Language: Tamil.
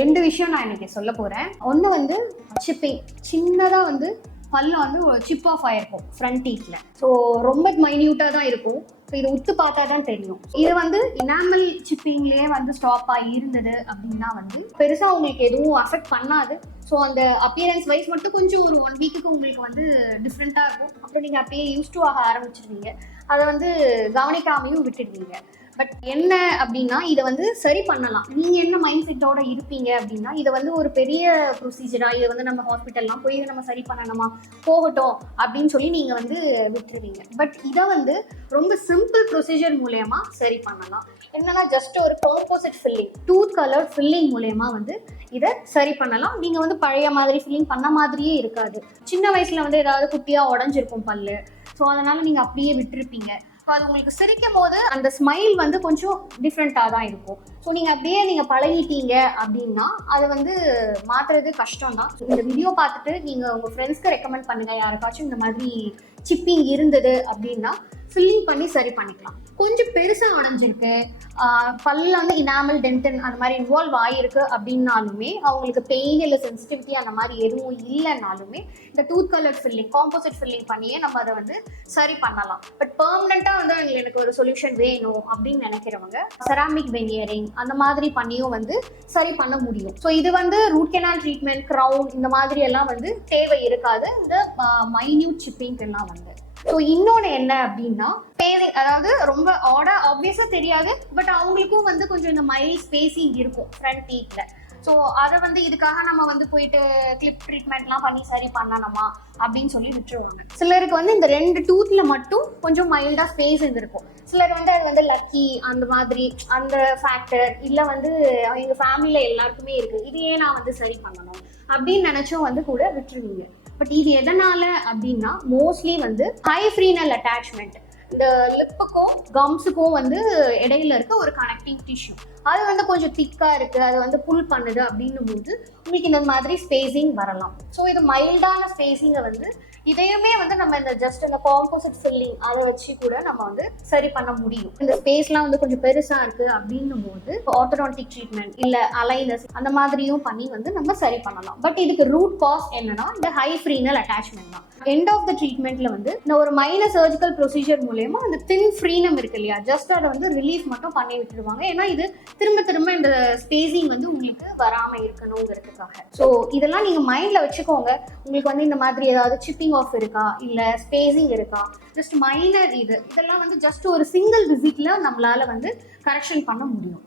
2 விஷயம் நான் இன்னைக்கு சொல்ல போறேன். ஒன்று வந்து சிப்பிங். சின்னதாக வந்து பல்ல வந்து சிப் ஆஃப் ஆயிருக்கும் ஃப்ரண்ட் டீத்ல. ஸோ ரொம்ப மைன்யூட்டாக தான் இருக்கும். ஸோ இதை உத்து பார்த்தா தான் தெரியும். இது வந்து இனாமல் சிப்பிங்லேயே வந்து ஸ்டாப் ஆகி இருந்தது அப்படின்னா வந்து பெருசாக உங்களுக்கு எதுவும் அஃபெக்ட் பண்ணாது. ஸோ அந்த அப்பியரன்ஸ் வைஸ் மட்டும் கொஞ்சம் ஒரு 1 வீக்குக்கு உங்களுக்கு வந்து டிஃப்ரெண்ட்டாக இருக்கும். அப்புறம் நீங்கள் அப்படியே யூஸ் டு ஆக ஆரம்பிச்சிருவீங்க. அதை வந்து கவனிக்காமையும் விட்டுடுவீங்க. பட் என்ன அப்படின்னா இதை வந்து சரி பண்ணலாம். நீங்கள் என்ன மைண்ட் செட்டோட இருப்பீங்க அப்படின்னா இதை வந்து ஒரு பெரிய ப்ரொசீஜரா, இதை வந்து நம்ம ஹாஸ்பிட்டல்லாம் போய் இதை நம்ம சரி பண்ணணுமா, போகட்டும் அப்படின்னு சொல்லி நீங்கள் வந்து விட்டுருவீங்க. பட் இதை வந்து ரொம்ப சிம்பிள் ப்ரொசீஜர் மூலயமா சரி பண்ணலாம். என்னன்னா ஜஸ்ட் ஒரு composite filling, tooth colour filling மூலயமா வந்து இதை சரி பண்ணலாம். நீங்கள் வந்து பழைய மாதிரி ஃபில்லிங் பண்ண மாதிரியே இருக்காது. சின்ன வயசில் வந்து ஏதாவது குட்டியாக உடஞ்சிருக்கும் பல்லு. ஸோ அதனால் நீங்கள் அப்படியே விட்டுருப்பீங்க. ஸோ அது உங்களுக்கு சிரிக்கும் போது அந்த ஸ்மைல் வந்து கொஞ்சம் டிஃப்ரெண்ட்டாக தான் இருக்கும். ஸோ நீங்கள் அப்படியே நீங்கள் பழகிட்டீங்க அப்படின்னா அதை வந்து மாற்றுறது கஷ்டம் தான். இந்த வீடியோ பார்த்துட்டு நீங்கள் உங்கள் ஃப்ரெண்ட்ஸ்க்கு ரெக்கமெண்ட் பண்ணுங்கள். யாருக்காச்சும் இந்த மாதிரி சிப்பிங் இருந்தது அப்படின்னா ஃபில்லிங் பண்ணி சரி பண்ணிக்கலாம். கொஞ்சம் பெருசாக உடஞ்சிருக்கு, பல்ல வந்து இனாமல் டென்டன் அந்த மாதிரி இன்வால்வ் ஆகிருக்கு அப்படின்னாலுமே, அவங்களுக்கு பெயின் இல்லை சென்சிட்டிவிட்டி அந்த மாதிரி எதுவும் இல்லைனாலுமே இந்த tooth colour filling, composite filling பண்ணியே நம்ம அதை வந்து சரி பண்ணலாம். பட் பெர்மனெண்ட்டாக வந்து எனக்கு ஒரு சொல்யூஷன் வேணும் அப்படின்னு நினைக்கிறவங்க செராமிக் வெனியரிங் அந்த மாதிரி பண்ணியும் வந்து சரி பண்ண முடியும். ஸோ இது வந்து ரூட் கெனால் ட்ரீட்மெண்ட், க்ரவுன் இந்த மாதிரி எல்லாம் வந்து தேவை இருக்காது இந்த மைன்யூட் சிப்பிங்க்கு எல்லாம் வந்து. ஸோ இன்னொன்று என்ன அப்படின்னா ஸ்பேசிங், அதாவது ரொம்ப ஆப்வியஸாக தெரியாது, பட் அவங்களுக்கும் வந்து கொஞ்சம் இந்த மைல்ட் ஸ்பேசிங் இருக்கும் ஃப்ரண்ட் டீத்ல. ஸோ அதை வந்து இதுக்காக நம்ம வந்து போயிட்டு கிளிப் ட்ரீட்மெண்ட்லாம் பண்ணி சரி பண்ணணுமா அப்படின்னு சொல்லி விட்டுருவாங்க. சிலருக்கு வந்து இந்த 2 டூத்ல மட்டும் கொஞ்சம் மைல்டாக ஸ்பேஸ் இருந்திருக்கும். சிலர் வந்து அது வந்து லக்கி அந்த மாதிரி அந்த ஃபேக்டர் இல்லை வந்து அவங்க ஃபேமிலியில் எல்லாருக்குமே இருக்குது, இது ஏன் நான் வந்து சரி பண்ணணும் அப்படின்னு நினச்சும் வந்து கூட விட்டுருவீங்க. பட் இது எதனால அப்படின்னா மோஸ்ட்லி வந்து ஹை ஃப்ரீனல் அட்டாச்மெண்ட், இந்த லிப்புக்கும் கம்ஸுக்கும் வந்து இடையில இருக்க ஒரு கனெக்டிங் டிஷ்யூ அது வந்து கொஞ்சம் திக்காக இருக்குது, அது வந்து புல் பண்ணுது அப்படின்னும் போது உங்களுக்கு இந்த மாதிரி ஸ்பேசிங் வரலாம். ஸோ இது மைல்டான ஸ்பேசிங்கை வந்து இதையுமே வந்து நம்ம இந்த ஜஸ்ட் இந்த காம்போசிட் ஃபில்லிங் அதை வச்சு கூட நம்ம வந்து சரி பண்ண முடியும். இந்த ஸ்பேஸ்லாம் வந்து கொஞ்சம் பெருசாக இருக்குது அப்படின்னும் போது ஆர்த்தோடான்டிக் ட்ரீட்மெண்ட் இல்லை அலைனஸ் அந்த மாதிரியும் பண்ணி வந்து நம்ம சரி பண்ணலாம். பட் இதுக்கு ரூட் காஸ் என்னன்னா இந்த ஹை ஃப்ரீனல் அட்டாச்மெண்ட் தான். எண்ட் ஆஃப் த ட்ரீட்மெண்ட்ல வந்து இந்த ஒரு மைனர் சர்ஜிக்கல் ப்ரொசீஜர் மூலயமா அந்த தின் ஃப்ரீனம் இருக்கு இல்லையா, ஜஸ்ட் அதை வந்து ரிலீஃப் மட்டும் பண்ணி விட்டுருவாங்க. ஏன்னா இது திரும்ப திரும்ப இந்த ஸ்பேசிங் வந்து உங்களுக்கு வராமல் இருக்கணுங்கிறதுக்காக. ஸோ இதெல்லாம் நீங்கள் மைண்டில் வச்சுக்கோங்க. உங்களுக்கு வந்து இந்த மாதிரி ஏதாவது சிப்பிங் ஆஃப் இருக்கா, இல்லை ஸ்பேசிங் இருக்கா, ஜஸ்ட் மைனர் இதெல்லாம் வந்து ஜஸ்ட் ஒரு சிங்கிள் விசிட்ல நம்மளால வந்து கரெக்ஷன் பண்ண முடியும்.